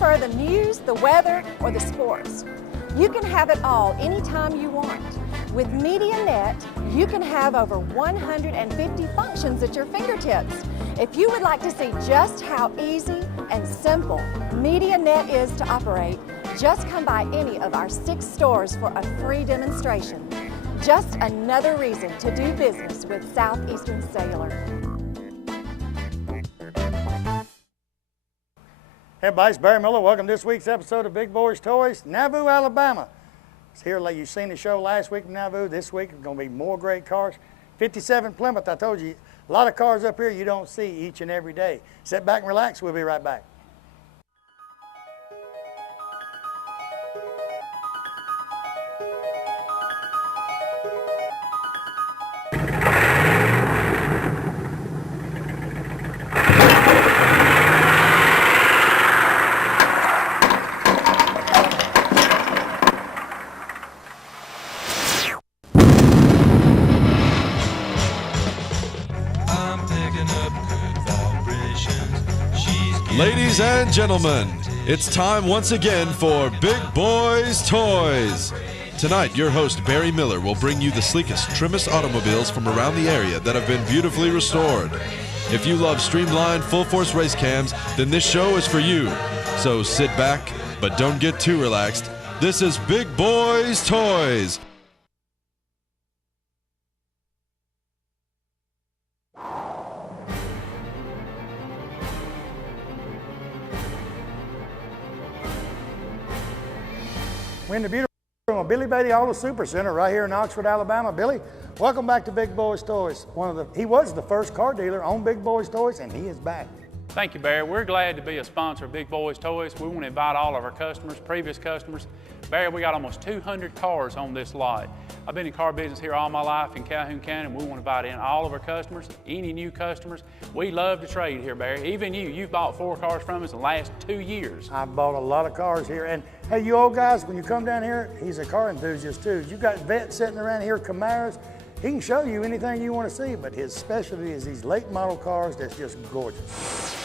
prefer the news, the weather, or the sports? You can have it all anytime you want. With MediaNet, you can have over 150 functions at your fingertips. If you would like to see just how easy and simple MediaNet is to operate, just come by any of our 6 stores for a free demonstration. Just another reason to do business with Southeastern Cellular. Hey everybody, it's Barry Miller. Welcome to this week's episode of Big Boys Toys, Nauvoo, Alabama. It's here, like you've seen the show last week in Nauvoo. This week is going to be more great cars. 57 Plymouth, I told you, a lot of cars up here you don't see each and every day. Sit back and relax, we'll be right back. Ladies and gentlemen, it's time once again for Big Boys Toys. Tonight, your host Barry Miller will bring you the sleekest, trimmest automobiles from around the area that have been beautifully restored. If you love streamlined, full-force race cams, then this show is for you. So sit back, but don't get too relaxed. This is Big Boys Toys. We're in the beautiful Billy Beatty Auto Super Center right here in Oxford, Alabama. Billy, welcome back to Big Boys Toys. He was the first car dealer on Big Boys Toys, and he is back. Thank you, Barry. We're glad to be a sponsor of Big Boys Toys. We want to invite all of our customers, previous customers. Barry, we got almost 200 cars on this lot. I've been in car business here all my life in Calhoun County, and we want to invite in all of our customers, any new customers. We love to trade here, Barry. Even you've bought 4 cars from us in the last 2 years. I've bought a lot of cars here, and hey, you old guys, when you come down here, he's a car enthusiast too. You got vets sitting around here, Camaros. He can show you anything you want to see, but his specialty is these late model cars that's just gorgeous.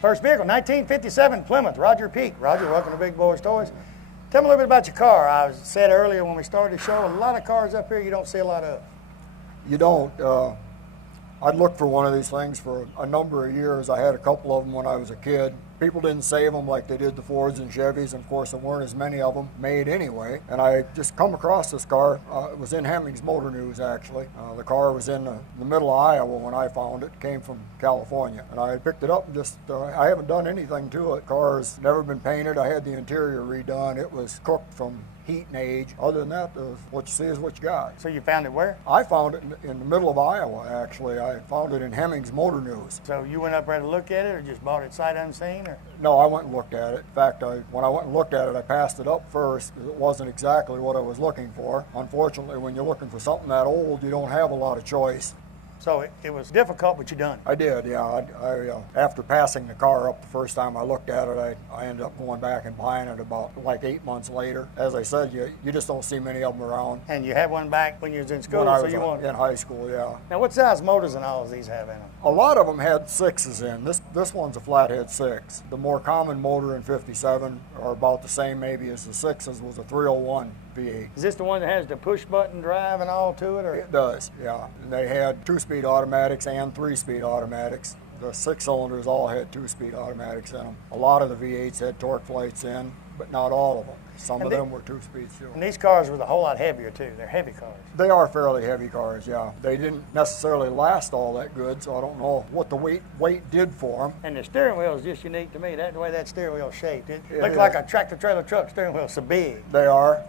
First vehicle, 1957 Plymouth, Roger Peak. Roger, welcome to Big Boys Toys. Tell me a little bit about your car. I said earlier when we started the show, a lot of cars up here you don't see a lot of. You don't. I'd looked for one of these things for a number of years. I had a couple of them when I was a kid. People didn't save them like they did the Fords and Chevys, and of course there weren't as many of them made anyway. And I just come across this car. It was in Hemmings Motor News, actually. The car was in the middle of Iowa when I found it. It came from California. And I picked it up and just, I haven't done anything to it. The car's never been painted. I had the interior redone. It was cooked from heat and age. Other than that, what you see is what you got. So you found it where? I found it in the middle of Iowa, actually. I found it in Hemmings Motor News. So you went up there to look at it, or just bought it sight unseen? Or? No, I went and looked at it. In fact, when I went and looked at it, I passed it up first because it wasn't exactly what I was looking for. Unfortunately, when you're looking for something that old, you don't have a lot of choice. So it was difficult, but you done it. I did, yeah. I after passing the car up the first time I looked at it, I ended up going back and buying it about like 8 months later. As I said, you just don't see many of them around. And you had one back when you was in school, when I so was you want in high school, yeah. Now, what size motors and all of these have in them? A lot of them had 6s in. This one's a flathead 6. The more common motor in 57 are about the same maybe as the 6s was a 301 V8. Is this the one that has the push button drive and all to it? Or? It does, yeah. And they had 2-speed automatics and 3-speed automatics. The 6-cylinders all had 2-speed automatics in them. A lot of the V8s had torque flights in, but not all of them. Some of them were 2-speeds too. And these cars were a whole lot heavier too. They're heavy cars. They are fairly heavy cars, yeah. They didn't necessarily last all that good, so I don't know what the weight did for them. And the steering wheel is just unique to me. That's the way that steering wheel is shaped. It looked like a tractor-trailer truck steering wheel, so big. They are.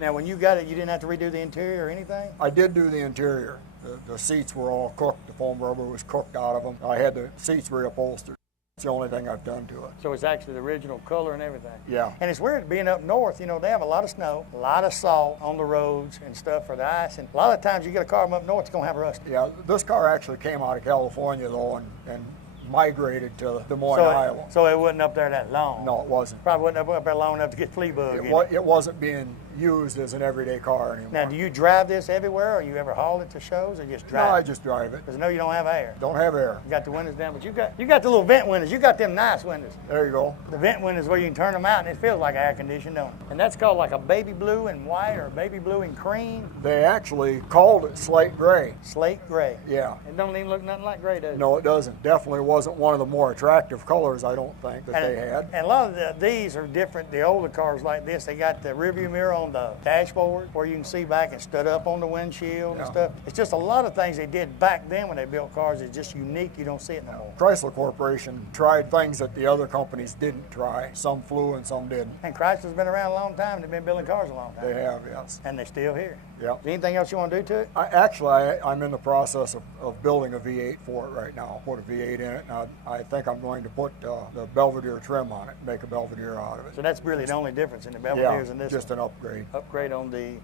Now, when you got it, you didn't have to redo the interior or anything? I did do the interior. The seats were all cooked. The foam rubber was cooked out of them. I had the seats reupholstered. It's the only thing I've done to it. So it's actually the original color and everything. Yeah. And it's weird being up north, you know, they have a lot of snow, a lot of salt on the roads and stuff for the ice. And a lot of times you get a car from up north, it's going to have rust. Yeah, this car actually came out of California, though, and migrated to Des Moines, Iowa. So it wasn't up there that long? No, it wasn't. Probably wasn't up there long enough to get flea bug in it. It wasn't being used as an everyday car anymore. Now, do you drive this everywhere, or you ever haul it to shows, or just drive No, it? I just drive it. Because I know you don't have air. Don't have air. You got the windows down, but you got the little vent windows. You got them nice windows. There you go. The vent windows where you can turn them out, and it feels like air conditioned, don't it? And that's called like a baby blue and white, or baby blue and cream. They actually called it slate gray. Slate gray. Yeah. It don't even look nothing like gray, does it? No, it doesn't. Definitely wasn't one of the more attractive colors, I don't think, that they had. And a lot of these are different. The older cars like this, they got the rearview mirror on the dashboard where you can see back and stood up on the windshield and stuff. It's just a lot of things they did back then when they built cars. It's just unique. You don't see it no more. Chrysler Corporation tried things that the other companies didn't try. Some flew and some didn't. And Chrysler's been around a long time. They've been building cars a long time. They have, yes. And they're still here. Yeah. Is there anything else you want to do to it? I'm in the process of building a V8 for it right now. Put a V8 in it, and I think I'm going to put the Belvedere trim on it, make a Belvedere out of it. So that's really the only difference in the Belvederes and this just one. an upgrade. Upgrade on the,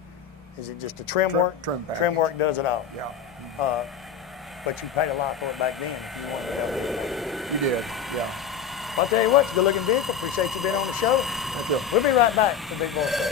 is it just the trim work? Trim package. Trim work does it all. Yeah. But you paid a lot for it back then if you wanted to have it. You did, yeah. I'll tell you what, it's a good looking vehicle. Appreciate you being on the show. That's it. We'll be right back to Big Boy Show.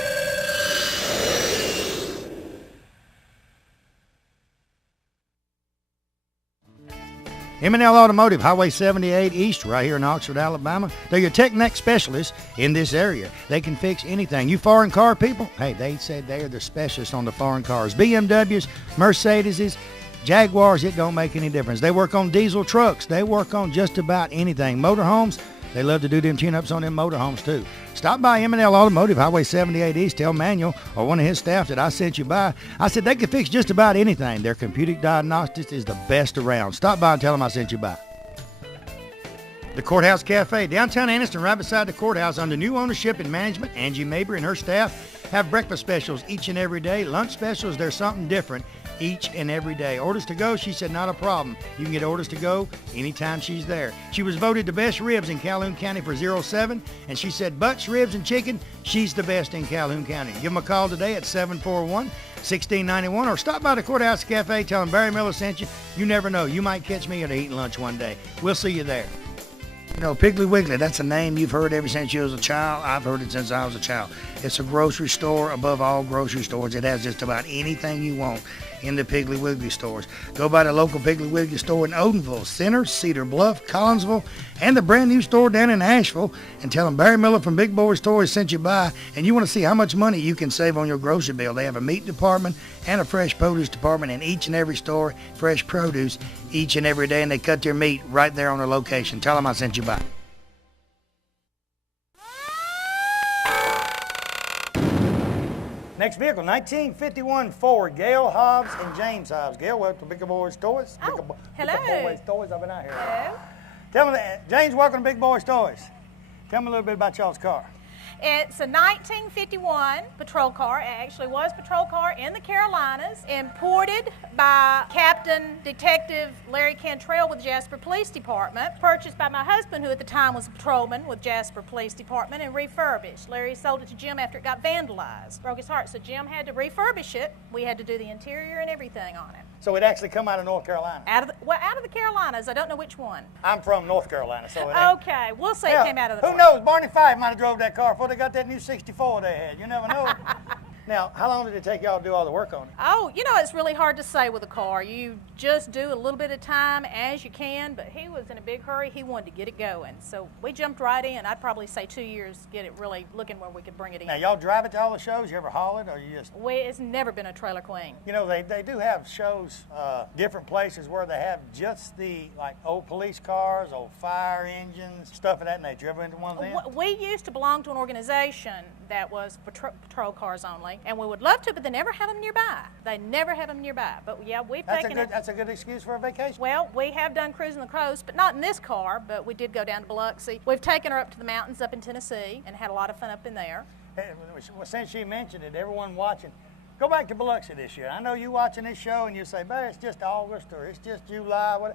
M&L Automotive, Highway 78 East, right here in Oxford, Alabama. They're your TechNet specialists in this area. They can fix anything. You foreign car people? Hey, they said they are the specialists on the foreign cars. BMWs, Mercedes, Jaguars, it don't make any difference. They work on diesel trucks. They work on just about anything. Motorhomes, they love to do them tune-ups on them motorhomes too. Stop by M&L Automotive, Highway 78 East. Tell Manuel or one of his staff that I sent you by. I said they can fix just about anything. Their computer diagnostics is the best around. Stop by and tell them I sent you by. The Courthouse Cafe, downtown Anniston, right beside the courthouse, under new ownership and management. Angie Mabry and her staff have breakfast specials each and every day. Lunch specials, there's something different each and every day. Orders to go, she said, not a problem. You can get orders to go anytime she's there. She was voted the best ribs in Calhoun County for 07, and she said butts, ribs, and chicken, she's the best in Calhoun County. Give them a call today at 741-1691, or stop by the Courthouse Cafe, tell them Barry Miller sent you. You never know, you might catch me at eating lunch one day. We'll see you there. You know, Piggly Wiggly, that's a name you've heard ever since you was a child. I've heard it since I was a child. It's a grocery store above all grocery stores. It has just about anything you want in the Piggly Wiggly stores. Go by the local Piggly Wiggly store in Odenville, Center, Cedar Bluff, Collinsville, and the brand new store down in Asheville, and tell them Barry Miller from Big Boyz Toys sent you by, and you want to see how much money you can save on your grocery bill. They have a meat department and a fresh produce department in each and every store, fresh produce each and every day, and they cut their meat right there on their location. Tell them I sent you by. Next vehicle, 1951 Ford, Gail Hobbs and James Hobbs. Gail, welcome to Big Boyz Toys. Oh, hello. Big Boyz Toys, I've been out here. Hello. Tell me, James, welcome to Big Boyz Toys. Tell me a little bit about y'all's car. It's a 1951 patrol car. It actually was a patrol car in the Carolinas, imported by Captain Detective Larry Cantrell with the Jasper Police Department, purchased by my husband, who at the time was a patrolman with Jasper Police Department, and refurbished. Larry sold it to Jim after it got vandalized. Broke his heart, so Jim had to refurbish it. We had to do the interior and everything on it. So it actually come out of North Carolina? Out of the Carolinas. I don't know which one. I'm from North Carolina, so it ain't. Okay, we'll say it came out of the Who knows? Barney Fife might have drove that car before they got that new 64 they had. You never know. Now, how long did it take y'all to do all the work on it? Oh, you know, it's really hard to say with a car. You just do a little bit of time as you can, but he was in a big hurry. He wanted to get it going. So we jumped right in. I'd probably say 2 years to get it really looking where we could bring it in. Now, y'all drive it to all the shows? You ever haul it, or you just... It's never been a trailer queen. You know, they do have shows, different places where they have just the, like, old police cars, old fire engines, stuff of that nature. You ever been to one of them? We used to belong to an organization that was patrol cars only, and we would love to, but they never have them nearby. They never have them nearby. But yeah, we've taken it. That's a good excuse for a vacation. Well, we have done cruising the coast, but not in this car, but we did go down to Biloxi. We've taken her up to the mountains up in Tennessee and had a lot of fun up in there. Since she mentioned it, everyone watching, go back to Biloxi this year. I know you watching this show and you say, "Barry, it's just August or it's just July."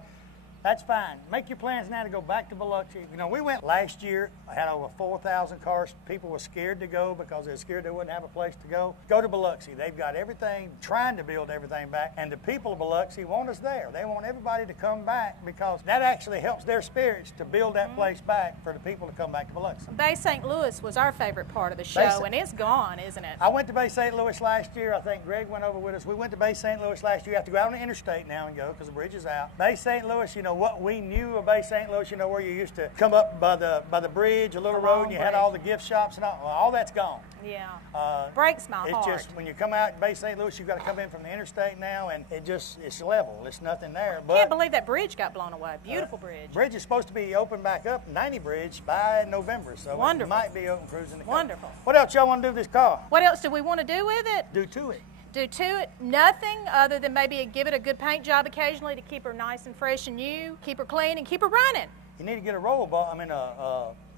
That's fine. Make your plans now to go back to Biloxi. You know, we went last year. I had over 4,000 cars. People were scared to go because they were scared they wouldn't have a place to go. Go to Biloxi. They've got everything, trying to build everything back. And the people of Biloxi want us there. They want everybody to come back because that actually helps their spirits to build that place back for the people to come back to Biloxi. Bay St. Louis was our favorite part of the show, and it's gone, isn't it? I went to Bay St. Louis last year. I think Greg went over with us. We went to Bay St. Louis last year. You have to go out on the interstate now and go because the bridge is out. Bay St. Louis, you know what we knew of Bay St. Louis, you know where you used to come up by the bridge, a little road, and you had all the gift shops and all that's gone. Yeah. Breaks my heart. It's just when you come out in Bay St. Louis, you've got to come in from the interstate now, and it's level. It's nothing there. But Can't believe that bridge got blown away. Beautiful bridge. Bridge is supposed to be open back up, 90 Bridge, by November, so Wonderful. it might be open cruising. Wonderful. What else y'all want to do with this car? What else do we want to do with it? Do to it. Do to it nothing other than maybe give it a good paint job occasionally to keep her nice and fresh and new, keep her clean, and keep her running. You need to get a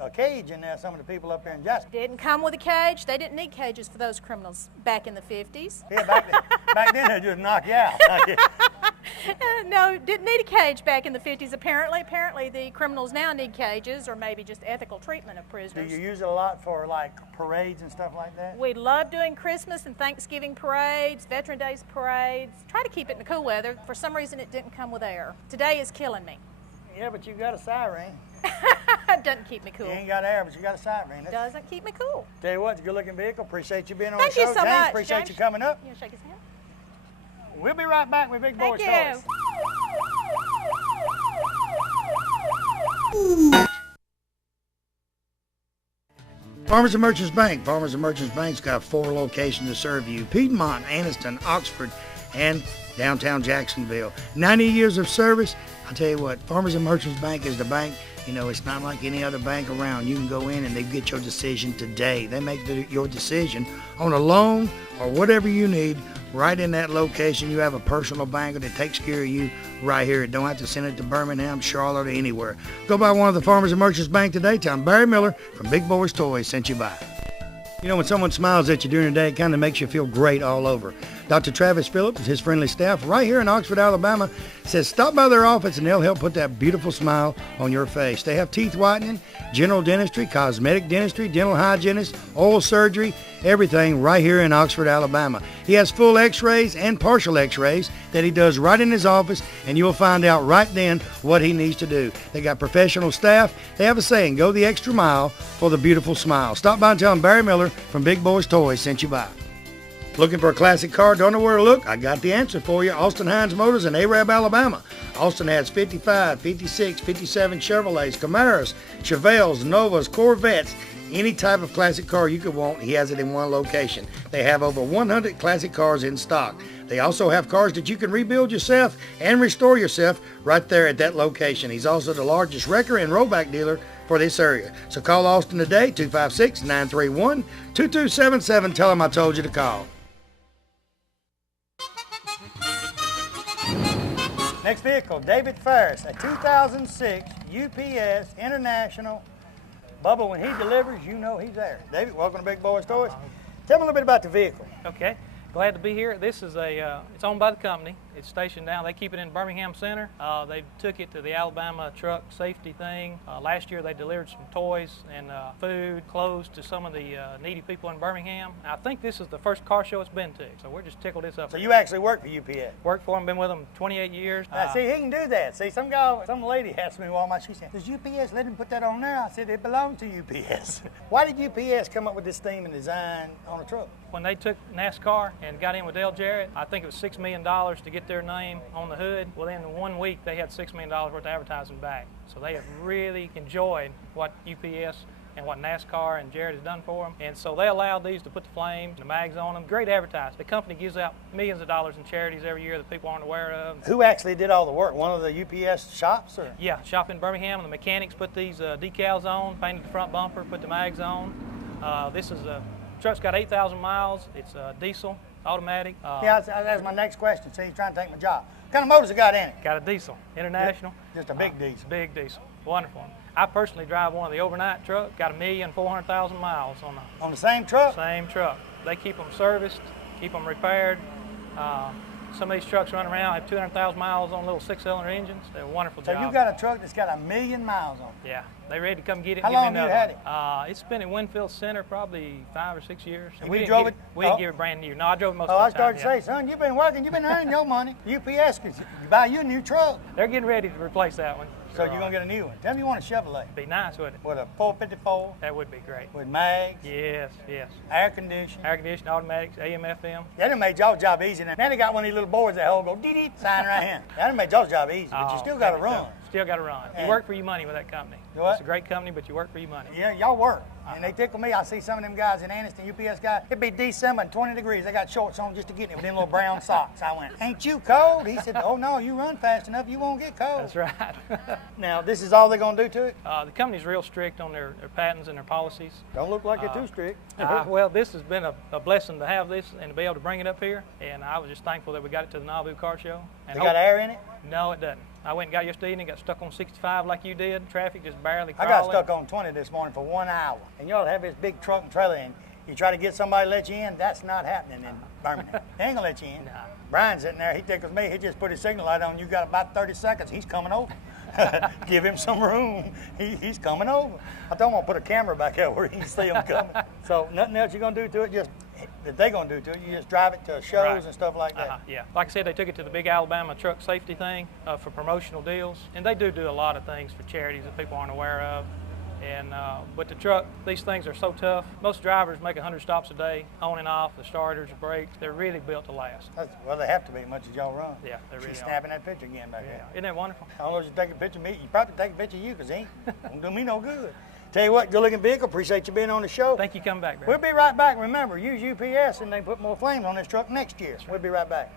a cage in there. Some of the people up there in Jasper. Didn't come with a cage. They didn't need cages for those criminals back in the 50s. Yeah, back then they just knock you out. No, didn't need a cage back in the 50s. Apparently the criminals now need cages, or maybe just ethical treatment of Do prisoners. you use it a lot for like parades and stuff like that? We love doing Christmas and Thanksgiving parades, Veteran Days parades. Try to keep it in the cool weather. For some reason it didn't come with air. Today is killing me. Yeah, but you got a siren. Doesn't keep me cool. You ain't got air, but you got a siren. Doesn't keep me cool. Tell you what, it's a good-looking vehicle. Appreciate you being on Thank the show. you so James, much, appreciate James. you coming up. You want to shake his hand? We'll be right back with Big Boyz Thank Toyz. you. Farmers and Merchants Bank. Farmers and Merchants Bank's got 4 locations to serve you. Piedmont, Anniston, Oxford, and downtown Jacksonville. 90 years of service. I'll tell you what, Farmers and Merchants Bank is the bank. You know, it's not like any other bank around. You can go in and they get your decision today. They make your decision on a loan or whatever you need right in that location. You have a personal banker that takes care of you right here. Don't have to send it to Birmingham, Charlotte, or anywhere. Go by one of the Farmers and Merchants Bank today. Tell them Barry Miller from Big Boyz Toyz sent you by. You know, when someone smiles at you during the day, it kind of makes you feel great all over. Dr. Travis Phillips and his friendly staff right here in Oxford, Alabama says stop by their office and they'll help put that beautiful smile on your face. They have teeth whitening, general dentistry, cosmetic dentistry, dental hygienist, oral surgery, everything right here in Oxford, Alabama. He has full x-rays and partial x-rays that he does right in his office, and you'll find out right then what he needs to do. They got professional staff. They have a saying, go the extra mile for the beautiful smile. Stop by and tell him Barry Miller from Big Boyz Toyz sent you by. Looking for a classic car? Don't know where to look? I got the answer for you. Austin Hines Motors in Arab, Alabama. Austin has 55, 56, 57 Chevrolets, Camaros, Chevelles, Novas, Corvettes, any type of classic car you could want, he has it in one location. They have over 100 classic cars in stock. They also have cars that you can rebuild yourself and restore yourself right there at that location. He's also the largest wrecker and rollback dealer for this area. So call Austin today, 256-931-2277. Tell him I told you to call. Next vehicle, David Ferris, a 2006 UPS International. Bubba, when he delivers, you know he's there. David, welcome to Big Boyz Toyz. Tell me a little bit about the vehicle. Okay, glad to be here. This is it's owned by the company. It's stationed down. They keep it in Birmingham Center. They took it to the Alabama truck safety thing. Last year they delivered some toys and food, clothes to some of the needy people in Birmingham. I think this is the first car show it's been to, so we're just tickled this up. So you actually work for UPS? Worked for them, been with them 28 years. See, he can do that. See, some lady asked me in Walmart, she said, does UPS let him put that on there? I said, it belongs to UPS. Why did UPS come up with this theme and design on a truck? When they took NASCAR and got in with Dale Jarrett, I think it was $6 million to get their name on the hood. Within 1 week, they had $6 million worth of advertising back. So they have really enjoyed what UPS and what NASCAR and Jarrett has done for them. And so they allowed these to put the flames, the mags on them. Great advertising. The company gives out millions of dollars in charities every year that people aren't aware of. Who actually did all the work? One of the UPS shops? Or? Yeah, shop in Birmingham. And the mechanics put these decals on, painted the front bumper, put the mags on. This is a truck's got 8,000 miles. It's diesel, automatic. Yeah, that's my next question. See, you're trying to take my job. What kind of motors it got in it? Got a diesel, international. Just a big diesel. Big diesel, wonderful. I personally drive one of the overnight trucks. Got 1,400,000 miles on the same truck. Same truck. They keep them serviced, keep them repaired. Some of these trucks running around have 200,000 miles on little 6-cylinder engines. They're a wonderful So job. you got a truck that's got 1,000,000 miles on it. Yeah, they ready to come get it. How and give me long have you another had one. It's been at Winfield Center probably 5 or 6 years. And we you didn't drove get it? We didn't Oh. give it brand new. No, I drove it most Oh, I of the time. started to say, son, you've been working, you've been earning your money. UPS could buy you a new truck. They're getting ready to replace that one. So you're going to get a new one. Tell me you want a Chevrolet Be nice, wouldn't it? with a 454, That would be great. with mags, Yes, yes. air conditioning. Air conditioning, automatics, AM, FM. That done made y'all's job easy. Now they got one of these little boards that hold go dee-dee, sign right here. That done made y'all's job easy, but you Oh, still got to that run. makes sense. Still got to run. You And- work for your money with that company. What? It's a great company, but you work for your money. Yeah, y'all work. And they tickle me. I see some of them guys in Anniston, UPS guys. It'd be December and 20 degrees. They got shorts on just to get in with them little brown socks. I went, ain't you cold? He said, oh no, you run fast enough, you won't get cold. That's right. Now, this is all they're going to do to it? The company's real strict on their patents and their policies. Don't look like you're too strict. Well, this has been a blessing to have this and to be able to bring it up here. And I was just thankful that we got it to the Nauvoo Car Show. And They got air in it? No, it doesn't. I went and got yesterday and got stuck on 65 like you did. Traffic just barely I crawling. got stuck on 20 this morning for 1 hour. And y'all have this big truck and trailer, and you try to get somebody to let you in, that's not happening in Birmingham. They ain't gonna let you in. Nah. Brian's sitting there, he tickles me, he just put his signal light on, you got about 30 seconds, he's coming over. Give him some room, he's coming over. I told him I'll put a camera back there where he can see him coming. So nothing else you're gonna do to it, just that they're gonna do to it, you just drive it to shows Right. and stuff like that. Yeah. Like I said, they took it to the big Alabama truck safety thing for promotional deals. And they do a lot of things for charities that people aren't aware of. And but the truck, these things are so tough. Most drivers make 100 stops a day, on and off, the starters, the brakes. They're really built to last. Well, they have to be, much as y'all run. Yeah, they really She's are. snapping that picture again back Yeah. there. Isn't that wonderful? I don't know if you take a picture of me. You probably take a picture of you because he ain't gonna do me no good. Tell you what, good looking vehicle. Appreciate you being on the show. Thank you. Come back, Barry. We'll be right back. Remember, use UPS and they put more flames on this truck next year. We'll be right back.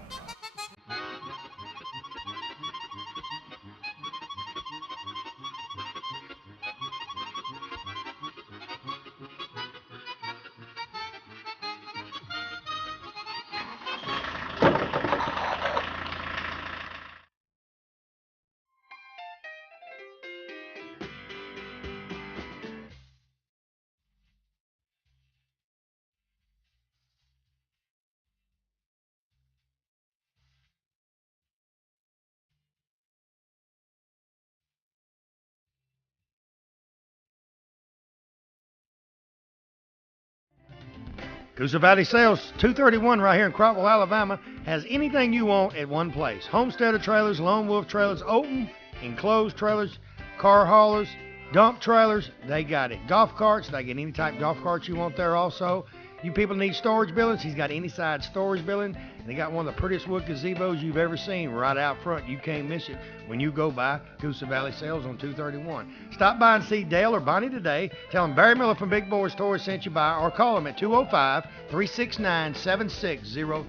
Coosa Valley Sales 231 right here in Crockwell, Alabama has anything you want at one place. Homesteader trailers, Lone Wolf trailers, open, enclosed trailers, car haulers, dump trailers, they got it. Golf carts, they get any type of golf carts you want there also. You people need storage buildings, he's got any side storage building. And they got one of the prettiest wood gazebos you've ever seen right out front. You can't miss it when you go by Coosa Valley Sales on 231. Stop by and see Dale or Bonnie today. Tell them Barry Miller from Big Boyz Toys sent you by, or call them at 205-369-7603.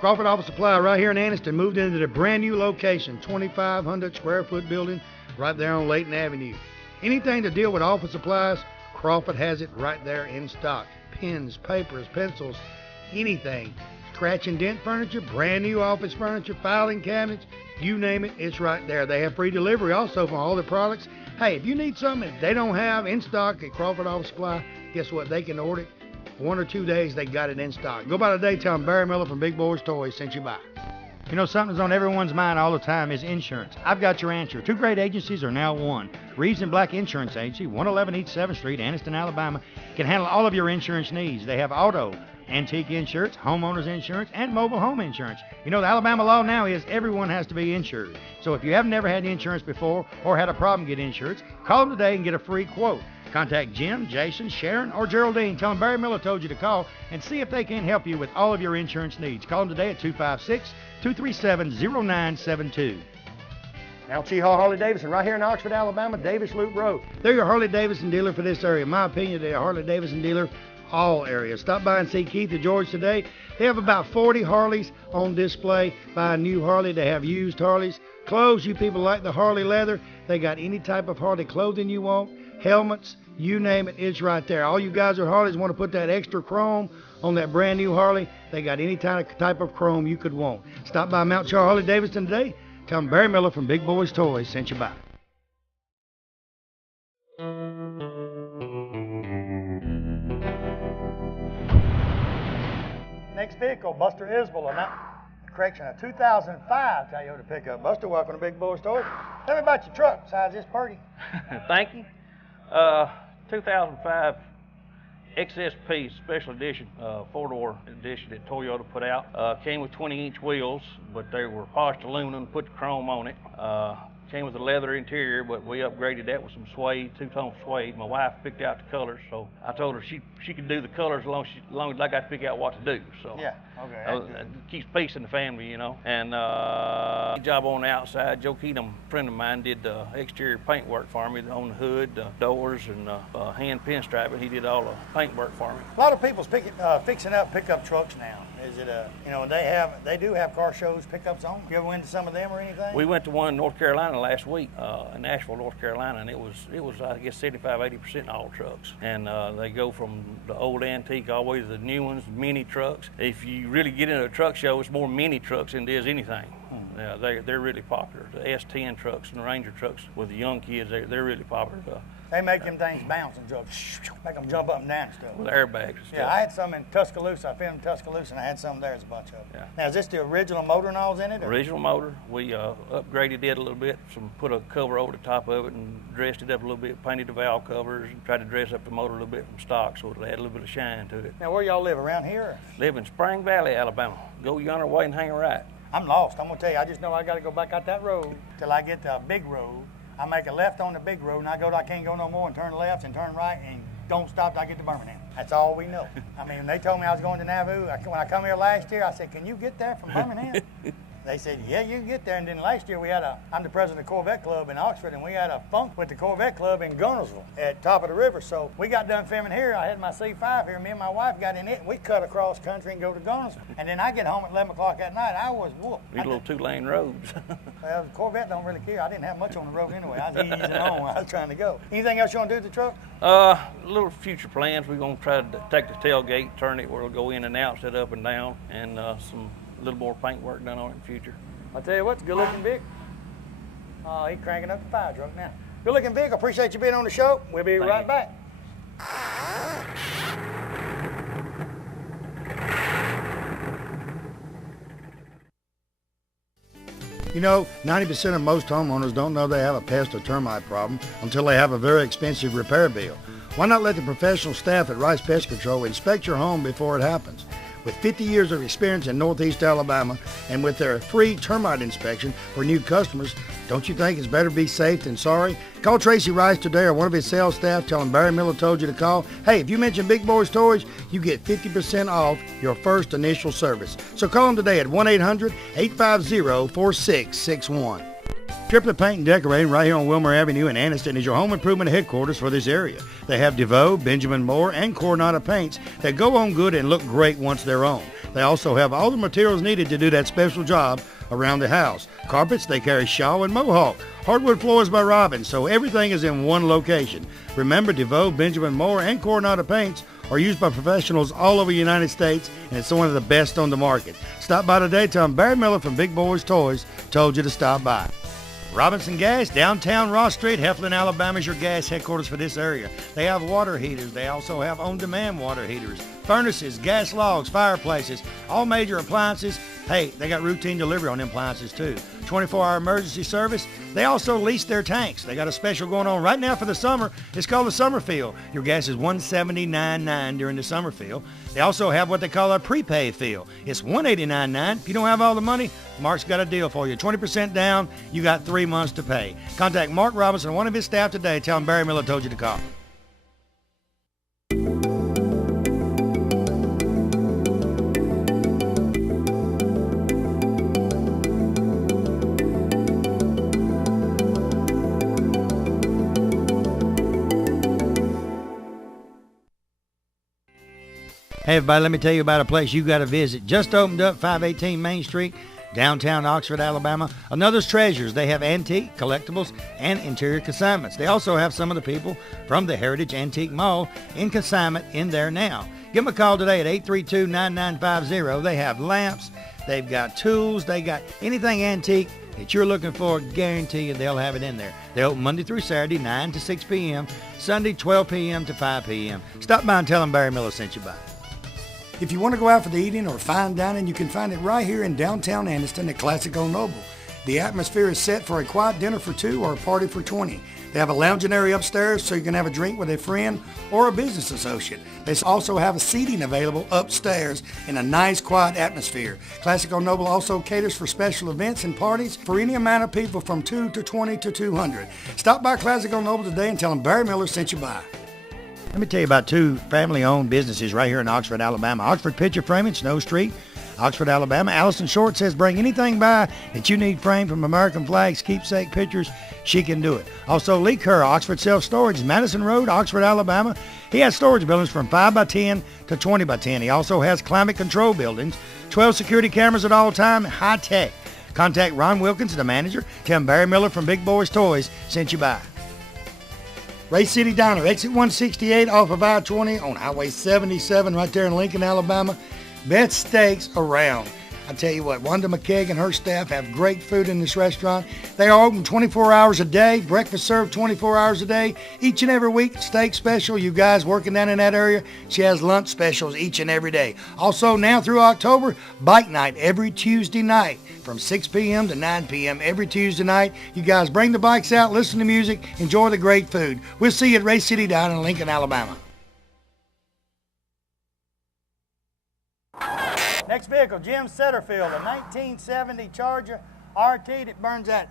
Crawford Office Supply right here in Anniston moved into the brand new location, 2,500 square foot building right there on Layton Avenue. Anything to deal with office supplies, Crawford has it right there in stock. Pens, papers, pencils, anything. Scratch and dent furniture, brand new office furniture, filing cabinets, you name it, it's right there. They have free delivery also for all their products. Hey, if you need something that they don't have in stock at Crawford Office Supply, guess what? They can order it. 1 or 2 days, they got it in stock. Go by today, tell them Barry Miller from Big Boyz Toys sent you by. You know, something that's on everyone's mind all the time is insurance. I've got your answer. 2 great agencies are now one. Reeves and Black Insurance Agency, 111 East 7th Street, Anniston, Alabama, can handle all of your insurance needs. They have auto, antique insurance, homeowners insurance, and mobile home insurance. You know, the Alabama law now is everyone has to be insured. So if you have never had insurance before or had a problem getting insurance, call them today and get a free quote. Contact Jim, Jason, Sharon, or Geraldine. Tell them Barry Miller told you to call and see if they can help you with all of your insurance needs. Call them today at 256-237-0972. LT Hall Harley-Davidson, right here in Oxford, Alabama, Davis Loop Road. They're your Harley-Davidson dealer for this area. In my opinion, they're a Harley-Davidson dealer all areas. Stop by and see Keith or George today. They have about 40 Harleys on display. Buy a new Harley. They have used Harleys. Clothes, you people like the Harley leather. They got any type of Harley clothing you want. Helmets, you name it, it's right there. All you guys with Harleys want to put that extra chrome on that brand new Harley. They got any type of chrome you could want. Stop by Mount Char Harley-Davidson today. Tell them Barry Miller from Big Boyz Toys sent you by. Next vehicle, Buster Isbell. correction, a 2005 Toyota pickup. Buster, welcome to Big Boyz Toyz. Tell me about your truck, besides this pretty. Thank you. 2005 XSP Special Edition, 4-door edition that Toyota put out. Came with 20-inch wheels, but they were polished aluminum, put the chrome on it. Came with a leather interior, but we upgraded that with some suede, two-tone suede. My wife picked out the colors, so I told her she could do the colors as long as I got to pick out what to do. So yeah, okay. It keeps peace in the family, you know. And job on the outside. Joe Keatum, a friend of mine, did exterior paint work for me on the hood, doors, and hand pinstriping. He did all the paint work for me. A lot of people's fixing up pickup trucks now. Is it they do have car shows, pickups on? You ever went to some of them or anything? We went to one in North Carolina last week, in Nashville, North Carolina, and it was I guess 75-80% all trucks. And they go from the old antique all the way to the new ones, mini trucks. If you really get into a truck show, it's more mini trucks than it is anything. Yeah, they're really popular. The S10 trucks and the Ranger trucks with the young kids, they're really popular. They make them things bounce and jump, make them jump up and down and stuff. With airbags and stuff. Yeah, I had some in Tuscaloosa. I filmed in Tuscaloosa, and I had some there as a bunch of them. Yeah. Now, is this the original motor and all's in it? Or? Original motor. We upgraded it a little bit, put a cover over the top of it and dressed it up a little bit, painted the valve covers, and tried to dress up the motor a little bit from stock so it'll add a little bit of shine to it. Now, where y'all live, around here? Or? Live in Spring Valley, Alabama. Go yonder way and hang a right. I'm lost. I'm going to tell you, I just know I got to go back out that road till I get to a big road. I make a left on the big road, and I can't go no more, and turn left and turn right, and don't stop till I get to Birmingham. That's all we know. I mean, when they told me I was going to Nauvoo, when I come here last year, I said, can you get there from Birmingham? They said, yeah, you can get there. And then last year I'm the president of the Corvette Club in Oxford, and we had a funk with the Corvette Club in Gunnersville at top of the river. So we got done filming here. I had my C5 here. Me and my wife got in it, and we cut across country and go to Gunnersville. And then I get home at 11 o'clock at night. I was whooped. These little two-lane roads. Well, the Corvette don't really care. I didn't have much on the road anyway. I was easing on when I was trying to go. Anything else you want to do with the truck? Little future plans. We're going to try to take the tailgate, turn it where it'll go in and out, set up and down, and some little more paint work done on it in the future. I'll tell you what, it's a good-looking vehicle. Oh, he's cranking up the fire truck now. Good-looking vehicle. Appreciate you being on the show. We'll be right back. You know, 90% of most homeowners don't know they have a pest or termite problem until they have a very expensive repair bill. Why not let the professional staff at Rice Pest Control inspect your home before it happens? With 50 years of experience in Northeast Alabama and with their free termite inspection for new customers, don't you think it's better be safe than sorry? Call Tracy Rice today or one of his sales staff. Tell him Barry Miller told you to call. Hey, if you mention Big Boyz Toyz, you get 50% off your first initial service. So call them today at 1-800-850-4661. Triplet Paint and Decorating right here on Wilmer Avenue in Anniston is your home improvement headquarters for this area. They have DeVoe, Benjamin Moore, and Coronado paints that go on good and look great once they're on. They also have all the materials needed to do that special job around the house. Carpets, they carry Shaw and Mohawk. Hardwood floors by Robin, so everything is in one location. Remember, DeVoe, Benjamin Moore, and Coronado paints are used by professionals all over the United States, and it's one of the best on the market. Stop by today. Tell them Barry Miller from Big Boyz Toyz told you to stop by. Robinson Gas, downtown Ross Street, Heflin, Alabama is your gas headquarters for this area. They have water heaters. They also have on-demand water heaters, furnaces, gas logs, fireplaces, all major appliances. Hey, they got routine delivery on them appliances too. 24-hour emergency service. They also lease their tanks. They got a special going on right now for the summer. It's called the Summer Fill. Your gas is $179.9 during the summer fill. They also have what they call a prepaid fill. It's $189.9. If you don't have all the money, Mark's got a deal for you. 20% down, you got 3 months to pay. Contact Mark Robinson or one of his staff today. Tell him Barry Miller told you to call. Hey everybody, let me tell you about a place you got to visit. Just opened up, 518 Main Street, downtown Oxford, Alabama. Another's Treasures. They have antique, collectibles, and interior consignments. They also have some of the people from the Heritage Antique Mall in consignment in there now. Give them a call today at 832-9950. They have lamps, they've got tools, they got anything antique that you're looking for. Guarantee you they'll have it in there. They open Monday through Saturday, 9 to 6 p.m., Sunday, 12 p.m. to 5 p.m. Stop by and tell them Barry Miller sent you by. If you want to go out for the eating or fine dining, you can find it right here in downtown Anniston at Classic Old Noble. The atmosphere is set for a quiet dinner for 2 or a party for 20. They have a lounging area upstairs so you can have a drink with a friend or a business associate. They also have a seating available upstairs in a nice quiet atmosphere. Classic Old Noble also caters for special events and parties for any amount of people from 2 to 20 to 200. Stop by Classic Old Noble today and tell them Barry Miller sent you by. Let me tell you about 2 family-owned businesses right here in Oxford, Alabama. Oxford Picture Framing, Snow Street, Oxford, Alabama. Allison Short says bring anything by that you need framed from American flags, keepsake pictures. She can do it. Also, Lee Kerr, Oxford Self Storage, Madison Road, Oxford, Alabama. He has storage buildings from 5 by 10 to 20 by 10. He also has climate control buildings, 12 security cameras at all time, high tech. Contact Ron Wilkins, the manager. Tell him Barry Miller from Big Boyz Toys sent you by. Ray City Diner, exit 168 off of I-20 on Highway 77 right there in Lincoln, Alabama. Best steaks around. I tell you what, Wanda McKeag and her staff have great food in this restaurant. They are open 24 hours a day, breakfast served 24 hours a day. Each and every week, steak special. You guys working down in that area, she has lunch specials each and every day. Also, now through October, bike night every Tuesday night from 6 p.m. to 9 p.m. every Tuesday night. You guys bring the bikes out, listen to music, enjoy the great food. We'll see you at Ray City Diner in Lincoln, Alabama. Next vehicle, Jim Setterfield, a 1970 Charger RT that burns that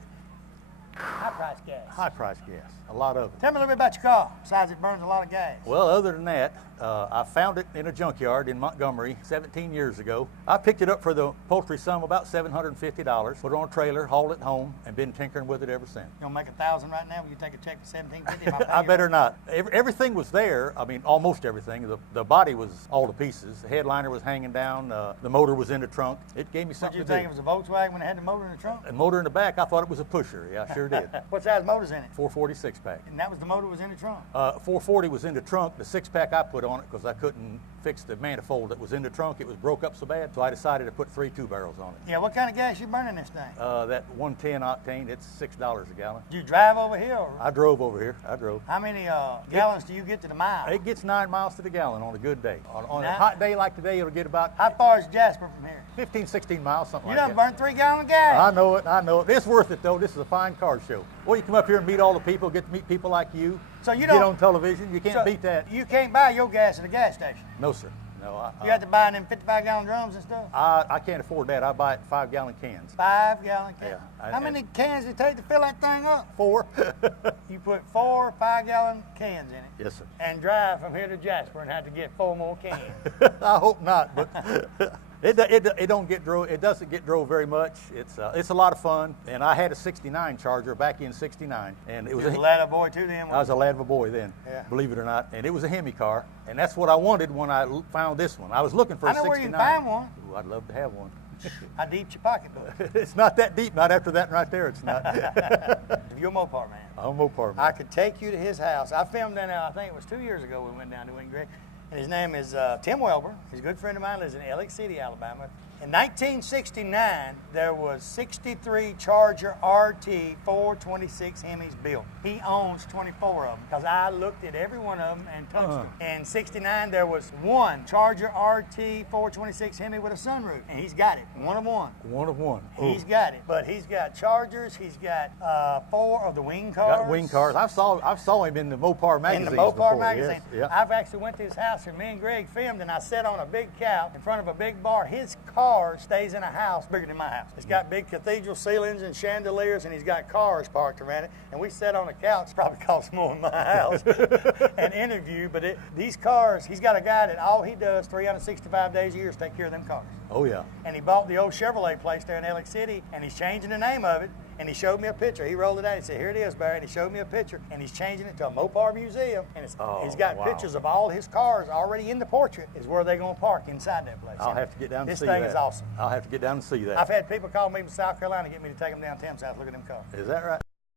high-price gas. High-price gas, a lot of it. Tell me a little bit about your car, besides it burns a lot of gas. Well, other than that, I found it in a junkyard in Montgomery 17 years ago. I picked it up for the paltry sum of about $750, put it on a trailer, hauled it home, and been tinkering with it ever since. You gonna make $1,000 right now when you take a check for $1,750? I better not. Everything was there. I mean, almost everything. The body was all to pieces. The headliner was hanging down. The motor was in the trunk. It gave me something to do. Did you think it was a Volkswagen when it had the motor in the trunk? The motor in the back, I thought it was a pusher. Yeah, I sure did. What size motor's in it? 440 6-pack. And that was the motor was in the trunk? 440 was in the trunk. The 6-pack I put on it because I couldn't fix the manifold that was in the trunk. It was broke up so bad, so I decided to put 3 2-barrels on it. Yeah, what kind of gas you burning this thing? That 110 octane, it's $6 a gallon. Did you drive over here? Or? I drove over here. I drove. How many gallons do you get to the mile? It gets 9 miles to the gallon on a good day. On a hot day like today, it'll get about... How far is Jasper from here? 15, 16 miles, something like that. You done burned 3 gallons of gas. I know it, I know it. It's worth it, though. This is a fine car show. Well, you come up here and meet all the people, get to meet people like you. So you don't... Get on television. You can't beat that. You can't buy your gas at a gas station? No, sir. No, you have to buy them 55-gallon drums and stuff? I can't afford that. I buy it in 5-gallon cans. 5-gallon cans? Yeah. How many cans did it take to fill that thing up? 4. You put 4 5-gallon cans in it? Yes, sir. And drive from here to Jasper and have to get 4 more cans? I hope not, but... It doesn't get drove very much. It's a lot of fun, and I had a '69 Charger back in '69, and it was a lad of a boy too then. I was a lad of a boy then, believe it or not, and it was a Hemi car, and that's what I wanted when I found this one. I was looking for a '69. I know where you find one. Ooh, I'd love to have one. How deep's your pocketbook? It's not that deep. Not after that right there. It's not. You're a Mopar man. I'm a Mopar man. I could take you to his house. I filmed down there. I think it was 2 years ago. We went down to Greg. And his name is Tim Welber. He's a good friend of mine, lives in Alex City, Alabama. In 1969, there was 63 Charger RT 426 Hemis built. He owns 24 of them because I looked at every one of them and touched them. In 69, there was 1 Charger RT 426 Hemi with a sunroof, and he's got it. 1 of 1. 1 of 1. He's got it. But he's got Chargers. He's got 4 of the wing cars. Got wing cars. I saw him in the Mopar magazine. In the Mopar before. magazine. Yes. Yeah. I've actually went to his house and me and Greg filmed, and I sat on a big couch in front of a big bar. His car stays in a house bigger than my house. It's got big cathedral ceilings and chandeliers, and he's got cars parked around it. And we sat on a couch, probably cost more than my house, and interview. But these cars, he's got a guy that all he does 365 days a year is take care of them cars. Oh, yeah. And he bought the old Chevrolet place there in Alex City, and he's changing the name of it. And he showed me a picture. He rolled it out. He said, "Here it is, Barry." And he showed me a picture, and he's changing it to a Mopar museum. And he's got pictures of all his cars already in the portrait. Is where they're going to park inside that place. I'll have to get down and see that. This thing is awesome. I'll have to get down and see that. I've had people call me from South Carolina to get me to take them downtown south. Look at them cars. Is that right?